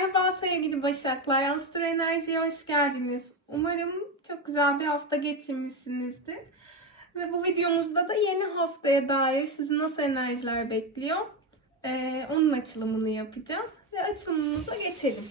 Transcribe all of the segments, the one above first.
Merhaba sevgili Başaklar. Astro Enerji'ye hoş geldiniz. Umarım çok güzel bir hafta geçirmişsinizdir. Ve bu videomuzda da yeni haftaya dair sizi nasıl enerjiler bekliyor? Ee, onun açılımını yapacağız. Ve açılımımıza geçelim.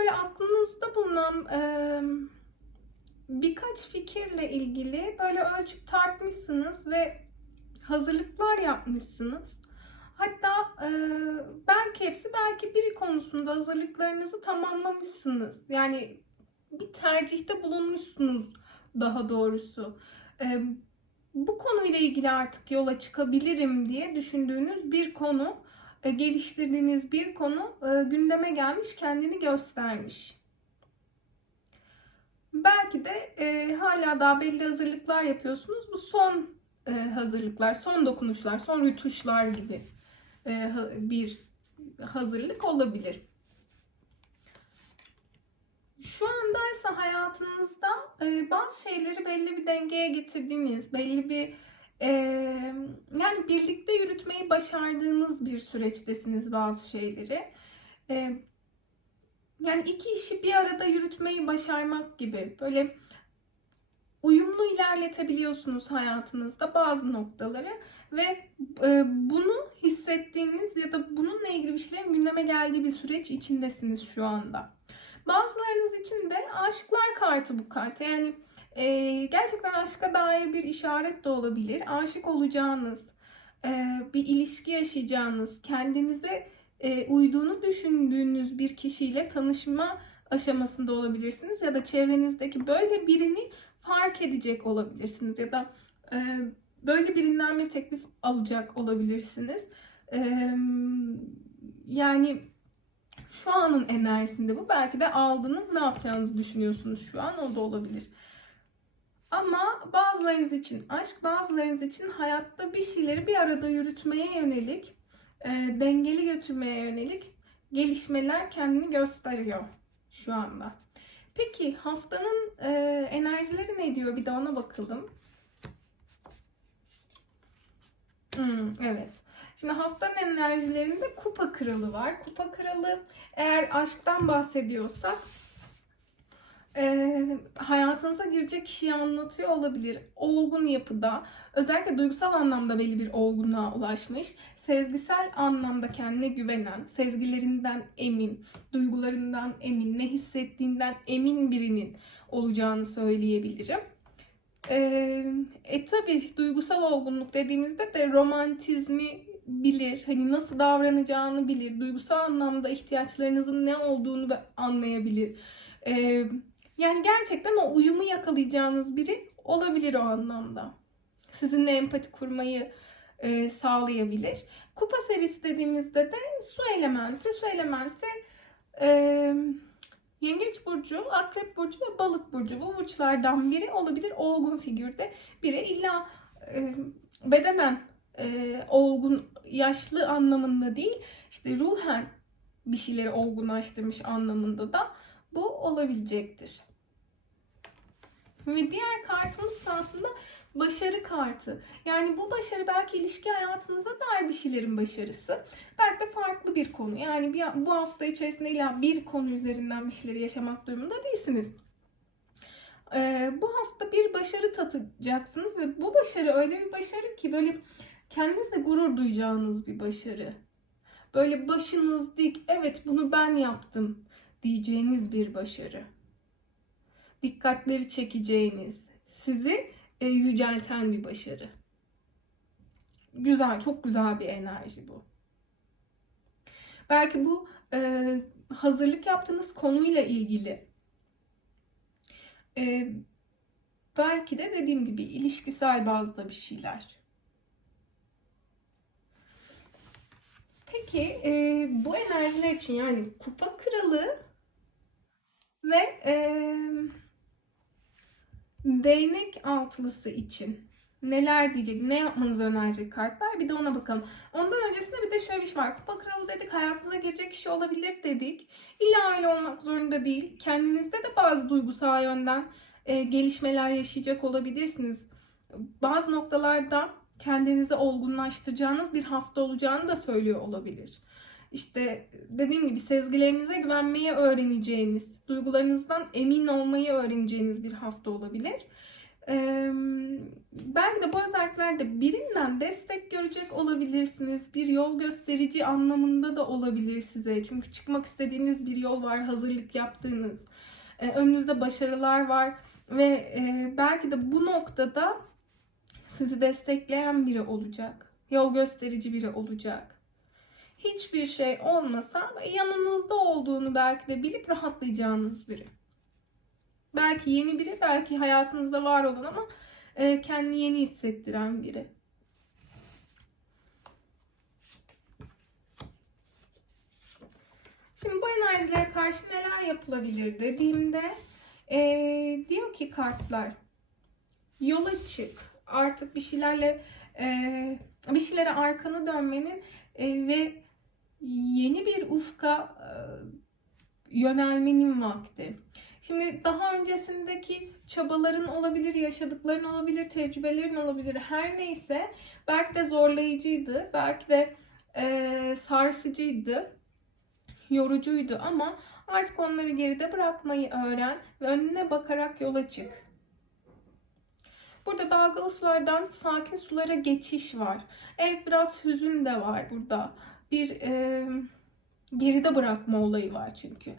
Böyle aklınızda bulunan e, birkaç fikirle ilgili böyle ölçüp tartmışsınız ve hazırlıklar yapmışsınız. Hatta e, belki hepsi belki biri konusunda hazırlıklarınızı tamamlamışsınız. Yani bir tercihte bulunmuşsunuz daha doğrusu. E, bu konuyla ilgili artık yola çıkabilirim diye düşündüğünüz bir konu geliştirdiğiniz bir konu e, gündeme gelmiş, kendini göstermiş. Belki de e, hala daha belli hazırlıklar yapıyorsunuz. Bu son e, hazırlıklar, son dokunuşlar, son rütuşlar gibi e, bir hazırlık olabilir. Şu andaysa hayatınızda e, bazı şeyleri belli bir dengeye getirdiğiniz, belli bir yani birlikte yürütmeyi başardığınız bir süreçtesiniz bazı şeyleri. Yani iki işi bir arada yürütmeyi başarmak gibi böyle uyumlu ilerletebiliyorsunuz hayatınızda bazı noktaları ve bunu hissettiğiniz ya da bununla ilgili bir şeylerin gündeme geldiği bir süreç içindesiniz şu anda. Bazılarınız için de aşıklar kartı bu kart. Yani e, gerçekten aşka dair bir işaret de olabilir. Aşık olacağınız, e, bir ilişki yaşayacağınız, kendinize e, uyduğunu düşündüğünüz bir kişiyle tanışma aşamasında olabilirsiniz. Ya da çevrenizdeki böyle birini fark edecek olabilirsiniz. Ya da e, böyle birinden bir teklif alacak olabilirsiniz. E, yani şu anın enerjisinde bu. Belki de aldınız ne yapacağınızı düşünüyorsunuz şu an o da olabilir. Ama bazılarınız için aşk, bazılarınız için hayatta bir şeyleri bir arada yürütmeye yönelik, e, dengeli götürmeye yönelik gelişmeler kendini gösteriyor şu anda. Peki haftanın e, enerjileri ne diyor? Bir de ona bakalım. Hmm, evet. Şimdi haftanın enerjilerinde kupa kralı var. Kupa kralı eğer aşktan bahsediyorsak e, hayatınıza girecek kişiyi anlatıyor olabilir. Olgun yapıda, özellikle duygusal anlamda belli bir olgunluğa ulaşmış, sezgisel anlamda kendine güvenen, sezgilerinden emin, duygularından emin, ne hissettiğinden emin birinin olacağını söyleyebilirim. Ee, e tabi duygusal olgunluk dediğimizde de romantizmi bilir, hani nasıl davranacağını bilir, duygusal anlamda ihtiyaçlarınızın ne olduğunu anlayabilir. Ee, yani gerçekten o uyumu yakalayacağınız biri olabilir o anlamda. Sizinle empati kurmayı e, sağlayabilir. Kupa serisi dediğimizde de su elementi. Su elementi e, Yengeç burcu, Akrep burcu ve Balık burcu bu burçlardan biri olabilir olgun figürde. Biri illa e, bedenen e, olgun, yaşlı anlamında değil, işte ruhen bir şeyleri olgunlaştırmış anlamında da bu olabilecektir. Ve diğer kartımız aslında başarı kartı. Yani bu başarı belki ilişki hayatınıza dair bir şeylerin başarısı. Belki de farklı bir konu. Yani bir, bu hafta içerisinde illa bir konu üzerinden bir şeyleri yaşamak durumunda değilsiniz. Ee, bu hafta bir başarı tadacaksınız ve bu başarı öyle bir başarı ki böyle kendinizle gurur duyacağınız bir başarı. Böyle başınız dik, evet bunu ben yaptım diyeceğiniz bir başarı dikkatleri çekeceğiniz, sizi e, yücelten bir başarı. Güzel, çok güzel bir enerji bu. Belki bu e, hazırlık yaptığınız konuyla ilgili. E, belki de dediğim gibi ilişkisel bazda bir şeyler. Peki e, bu enerjiler için yani kupa kralı ve e, değnek altılısı için neler diyecek, ne yapmanızı önerecek kartlar bir de ona bakalım. Ondan öncesinde bir de şöyle bir şey var. Kupa kralı dedik, hayatınıza girecek kişi olabilir dedik. İlla öyle olmak zorunda değil. Kendinizde de bazı duygusal yönden e, gelişmeler yaşayacak olabilirsiniz. Bazı noktalarda kendinizi olgunlaştıracağınız bir hafta olacağını da söylüyor olabilir. İşte dediğim gibi sezgilerinize güvenmeyi öğreneceğiniz, duygularınızdan emin olmayı öğreneceğiniz bir hafta olabilir. Ee, belki de bu özelliklerde birinden destek görecek olabilirsiniz. Bir yol gösterici anlamında da olabilir size. Çünkü çıkmak istediğiniz bir yol var, hazırlık yaptığınız. Ee, önünüzde başarılar var ve e, belki de bu noktada sizi destekleyen biri olacak. Yol gösterici biri olacak. Hiçbir şey olmasa yanınızda olduğunu belki de bilip rahatlayacağınız biri. Belki yeni biri, belki hayatınızda var olan ama e, kendini yeni hissettiren biri. Şimdi bu enerjilere karşı neler yapılabilir dediğimde e, diyor ki kartlar yola çık. Artık bir şeylerle e, bir şeylere arkanı dönmenin e, ve yeni bir ufka e, yönelmenin vakti. Şimdi daha öncesindeki çabaların olabilir, yaşadıkların olabilir, tecrübelerin olabilir. Her neyse belki de zorlayıcıydı, belki de e, sarsıcıydı, yorucuydu ama artık onları geride bırakmayı öğren ve önüne bakarak yola çık. Burada dalgalı sulardan sakin sulara geçiş var. Evet biraz hüzün de var burada. Bir e, geride bırakma olayı var çünkü.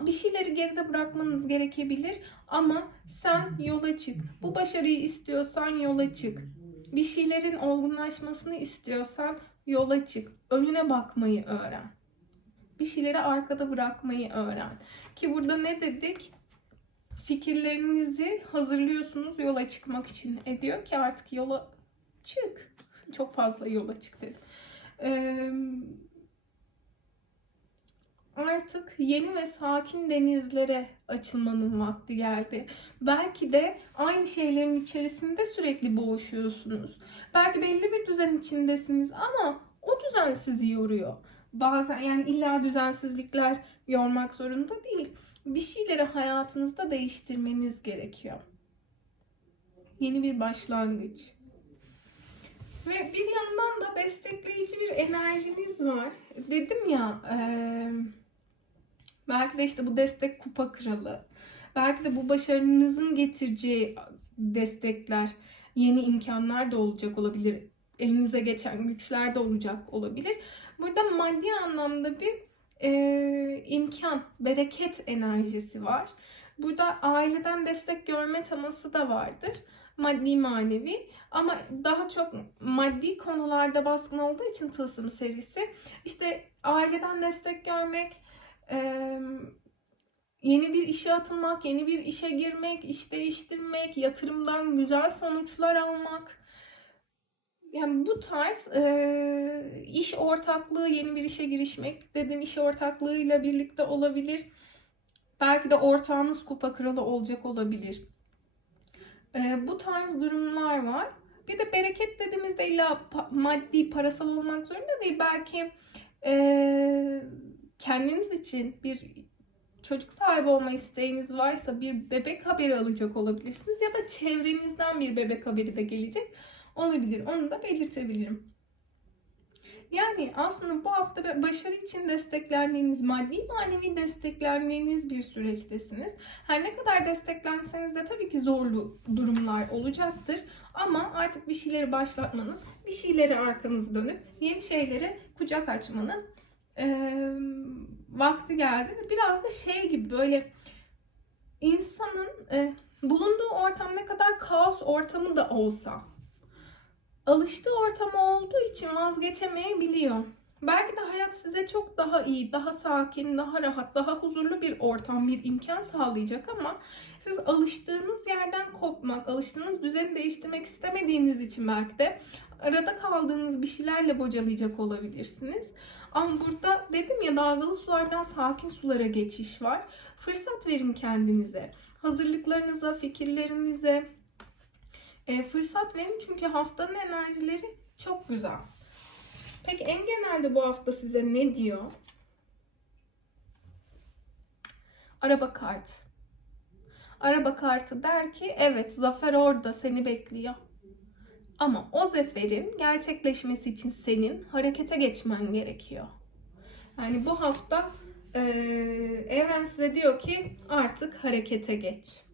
Bir şeyleri geride bırakmanız gerekebilir ama sen yola çık. Bu başarıyı istiyorsan yola çık. Bir şeylerin olgunlaşmasını istiyorsan yola çık. Önüne bakmayı öğren. Bir şeyleri arkada bırakmayı öğren. Ki burada ne dedik? Fikirlerinizi hazırlıyorsunuz yola çıkmak için. E diyor ki artık yola çık. Çok fazla yola çık dedim. Artık yeni ve sakin denizlere açılmanın vakti geldi. Belki de aynı şeylerin içerisinde sürekli boğuşuyorsunuz. Belki belli bir düzen içindesiniz ama o düzen sizi yoruyor. Bazen yani illa düzensizlikler yormak zorunda değil. Bir şeyleri hayatınızda değiştirmeniz gerekiyor. Yeni bir başlangıç. Ve bir yandan da destekleyici bir enerjiniz var. Dedim ya, eee Belki de işte bu destek kupa kralı. Belki de bu başarınızın getireceği destekler, yeni imkanlar da olacak olabilir. Elinize geçen güçler de olacak olabilir. Burada maddi anlamda bir e, imkan, bereket enerjisi var. Burada aileden destek görme teması da vardır. Maddi manevi ama daha çok maddi konularda baskın olduğu için tılsım serisi işte aileden destek görmek, yeni bir işe atılmak, yeni bir işe girmek, iş değiştirmek, yatırımdan güzel sonuçlar almak. Yani bu tarz e, iş ortaklığı, yeni bir işe girişmek dediğim iş ortaklığıyla birlikte olabilir. Belki de ortağınız kupa kralı olacak olabilir. E, bu tarz durumlar var. Bir de bereket dediğimizde illa maddi, parasal olmak zorunda değil. Belki e, kendiniz için bir çocuk sahibi olma isteğiniz varsa bir bebek haberi alacak olabilirsiniz ya da çevrenizden bir bebek haberi de gelecek olabilir. Onu da belirtebilirim. Yani aslında bu hafta başarı için desteklendiğiniz, maddi manevi desteklendiğiniz bir süreçtesiniz. Her ne kadar desteklenseniz de tabii ki zorlu durumlar olacaktır. Ama artık bir şeyleri başlatmanın, bir şeyleri arkanızı dönüp yeni şeylere kucak açmanın e, vakti geldi. Biraz da şey gibi böyle insanın e, bulunduğu ortam ne kadar kaos ortamı da olsa alıştığı ortam olduğu için vazgeçemeyebiliyor. Belki de hayat size çok daha iyi, daha sakin, daha rahat, daha huzurlu bir ortam, bir imkan sağlayacak ama siz alıştığınız yerden kopmak, alıştığınız düzeni değiştirmek istemediğiniz için belki de Arada kaldığınız bir şeylerle bocalayacak olabilirsiniz. Ama burada dedim ya dalgalı sulardan sakin sulara geçiş var. Fırsat verin kendinize. Hazırlıklarınıza, fikirlerinize e, fırsat verin çünkü haftanın enerjileri çok güzel. Peki en genelde bu hafta size ne diyor? Araba kartı. Araba kartı der ki evet zafer orada seni bekliyor. Ama o zaferin gerçekleşmesi için senin harekete geçmen gerekiyor. Yani bu hafta e, evren size diyor ki artık harekete geç.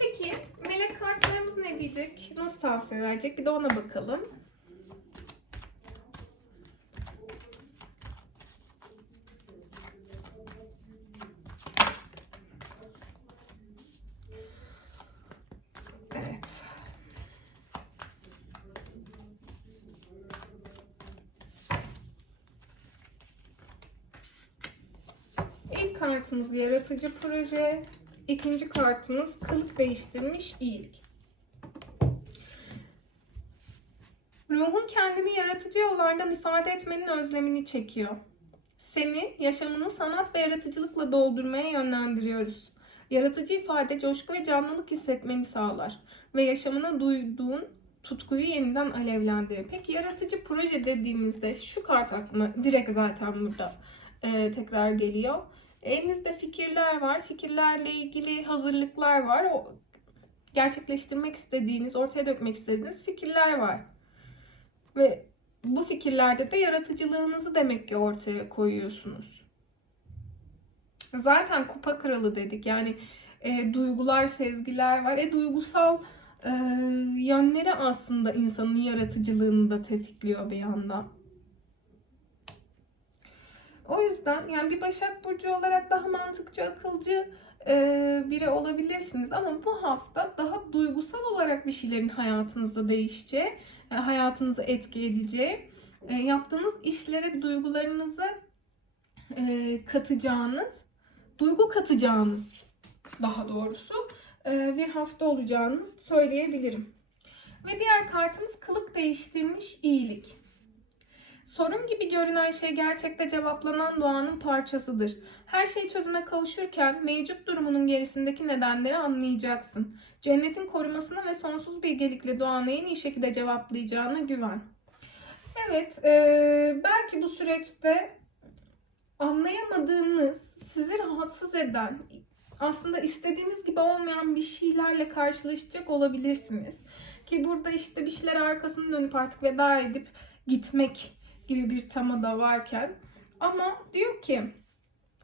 Peki melek kartlarımız ne diyecek? Nasıl tavsiye verecek? Bir de ona bakalım. Kartımız yaratıcı proje. İkinci kartımız kılık değiştirmiş iyilik. Ruhun kendini yaratıcı yollardan ifade etmenin özlemini çekiyor. Seni yaşamını sanat ve yaratıcılıkla doldurmaya yönlendiriyoruz. Yaratıcı ifade coşku ve canlılık hissetmeni sağlar ve yaşamına duyduğun tutkuyu yeniden alevlendirir. Peki yaratıcı proje dediğimizde şu kart aklıma direkt zaten burada e, tekrar geliyor. Elinizde fikirler var. Fikirlerle ilgili hazırlıklar var. O gerçekleştirmek istediğiniz, ortaya dökmek istediğiniz fikirler var. Ve bu fikirlerde de yaratıcılığınızı demek ki ortaya koyuyorsunuz. Zaten kupa kralı dedik. Yani e, duygular, sezgiler var. E duygusal e, yönleri aslında insanın yaratıcılığını da tetikliyor bir yandan. O yüzden yani bir Başak Burcu olarak daha mantıkçı, akılcı e, biri olabilirsiniz. Ama bu hafta daha duygusal olarak bir şeylerin hayatınızda değişeceği, e, hayatınızı etki edeceği, e, yaptığınız işlere duygularınızı e, katacağınız, duygu katacağınız daha doğrusu e, bir hafta olacağını söyleyebilirim. Ve diğer kartımız kılık değiştirmiş iyilik. Sorun gibi görünen şey gerçekte cevaplanan doğanın parçasıdır. Her şey çözüme kavuşurken mevcut durumunun gerisindeki nedenleri anlayacaksın. Cennetin korumasına ve sonsuz bilgelikle doğanı en iyi şekilde cevaplayacağına güven. Evet, e, belki bu süreçte anlayamadığınız, sizi rahatsız eden, aslında istediğiniz gibi olmayan bir şeylerle karşılaşacak olabilirsiniz. Ki burada işte bir şeyler arkasını dönüp artık veda edip gitmek gibi bir tema da varken ama diyor ki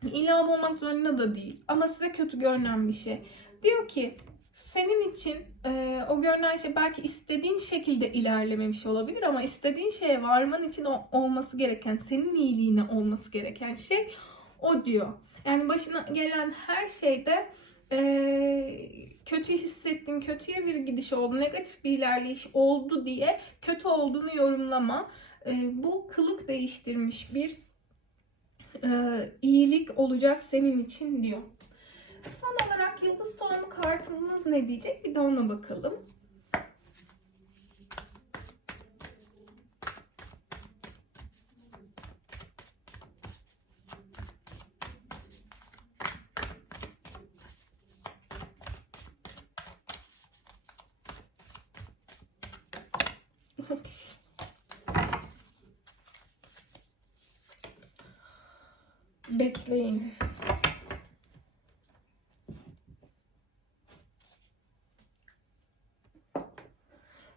illa olmak zorunda da değil ama size kötü görünen bir şey. Diyor ki senin için e, o görünen şey belki istediğin şekilde ilerlememiş olabilir ama istediğin şeye varman için o, olması gereken, senin iyiliğine olması gereken şey o diyor. Yani başına gelen her şeyde e, kötü hissettin, kötüye bir gidiş oldu, negatif bir ilerleyiş oldu diye kötü olduğunu yorumlama. E, bu kılık değiştirmiş bir e, iyilik olacak senin için diyor. Son olarak Yıldız Tohumu kartımız ne diyecek? Bir de ona bakalım. Bekleyin.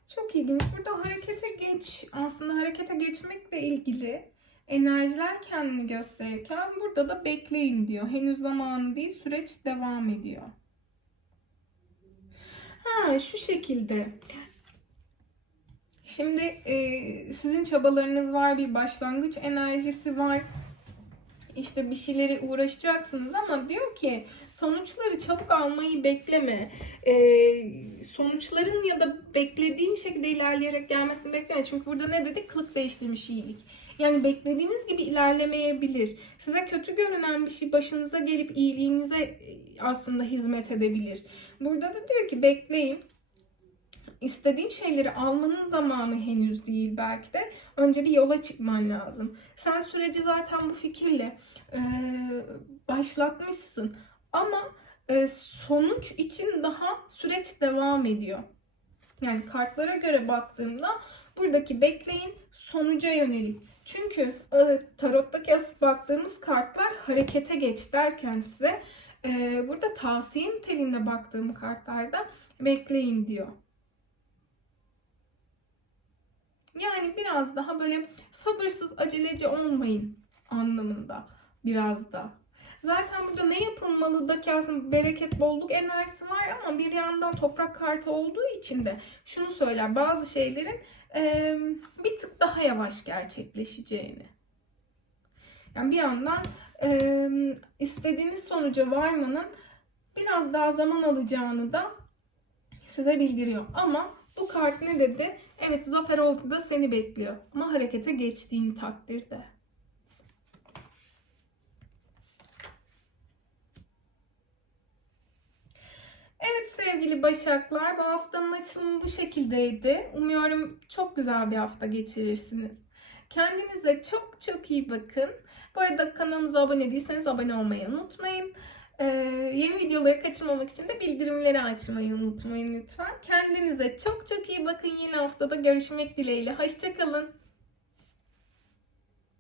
Çok ilginç. Burada harekete geç. Aslında harekete geçmekle ilgili enerjiler kendini gösterirken burada da bekleyin diyor. Henüz zamanı değil, süreç devam ediyor. Ha, şu şekilde. Şimdi e, sizin çabalarınız var, bir başlangıç enerjisi var işte bir şeyleri uğraşacaksınız ama diyor ki sonuçları çabuk almayı bekleme. Ee, sonuçların ya da beklediğin şekilde ilerleyerek gelmesini bekleme. Çünkü burada ne dedik? Kılık değiştirmiş iyilik. Yani beklediğiniz gibi ilerlemeyebilir. Size kötü görünen bir şey başınıza gelip iyiliğinize aslında hizmet edebilir. Burada da diyor ki bekleyin. İstediğin şeyleri almanın zamanı henüz değil belki de. Önce bir yola çıkman lazım. Sen süreci zaten bu fikirle e, başlatmışsın. Ama e, sonuç için daha süreç devam ediyor. Yani kartlara göre baktığımda buradaki bekleyin sonuca yönelik. Çünkü e, tarottaki asıl baktığımız kartlar harekete geç derken size e, burada tavsiye niteliğinde baktığım kartlarda bekleyin diyor. Yani biraz daha böyle sabırsız, aceleci olmayın anlamında biraz da. Zaten burada ne yapılmalı da ki aslında bereket, bolluk enerjisi var ama bir yandan toprak kartı olduğu için de şunu söyler bazı şeylerin e, bir tık daha yavaş gerçekleşeceğini. Yani bir yandan e, istediğiniz sonuca varmanın biraz daha zaman alacağını da size bildiriyor. Ama bu kart ne dedi? Evet zafer oldu da seni bekliyor. Ama harekete geçtiğin takdirde. Evet sevgili Başaklar, bu haftanın açılımı bu şekildeydi. Umuyorum çok güzel bir hafta geçirirsiniz. Kendinize çok çok iyi bakın. Bu arada kanalımıza abone değilseniz abone olmayı unutmayın. Ee, yeni videoları kaçırmamak için de bildirimleri açmayı unutmayın lütfen. Kendinize çok çok iyi bakın. Yeni haftada görüşmek dileğiyle. Hoşçakalın.